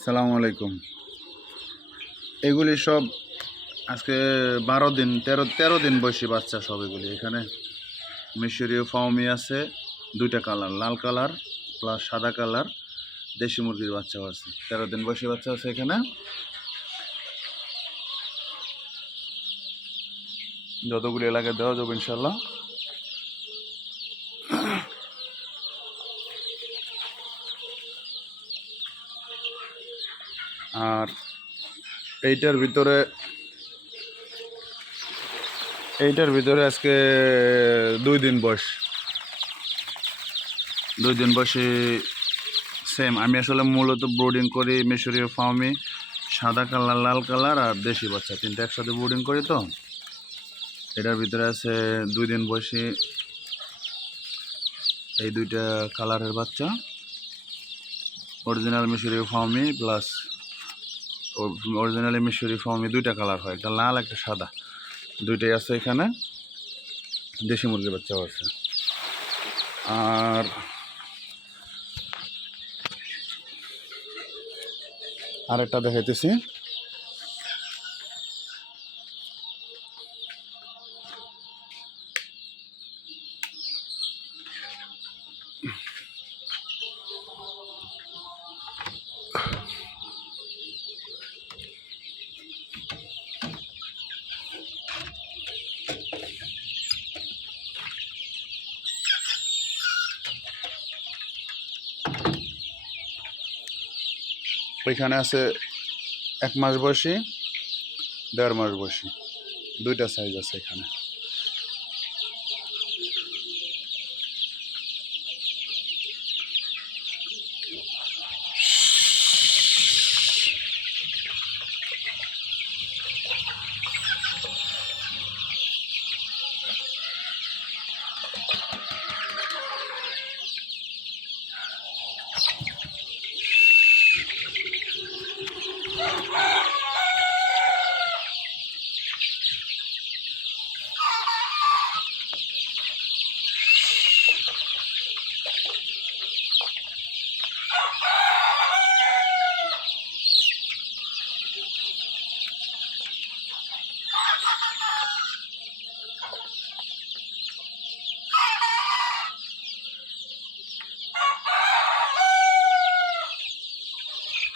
আসসালামু আলাইকুম। এগুলি সব আজকে 12 দিন 13 দিন বয়সী বাচ্চা সব এগুলি। এখানে মিশরীয় ফাউমি আছে, দুইটা কালার, লাল কালার প্লাস সাদা কালার। দেশি মুরগির বাচ্চাও আছে, 13 দিন বয়সী বাচ্চা আছে এখানে। যতগুলি লাগে দেওয়া যাবে ইনশাল্লাহ। আর এইটার ভিতরে আজকে 2 দিন বয়স, 2 দিন বয়সে সেম। আমি আসলে মূলত ব্রোডিং করি মিশরীয় ফার্মে, সাদা কালার, লাল কালার আর দেশি বাচ্চা, তিনটা একসাথে ব্রোডিং করি। তো এটার ভিতরে আছে 2 দিন বয়সী এই দুইটা কালারের বাচ্চা, অরিজিনাল মিশরীয় ফার্মে প্লাস অরিজিনালি মিশরীয় ফার্মে দুইটা কালার হয়, একটা লাল একটা সাদা, দুইটাই আছে এখানে। দেশি মুরগির বাচ্চাও আছে। আর আরেকটা দেখাইতেছি। ওইখানে আছে 1 মাস বয়সী, 1.5 মাস বয়সী, দুইটা সাইজ আছে এখানে।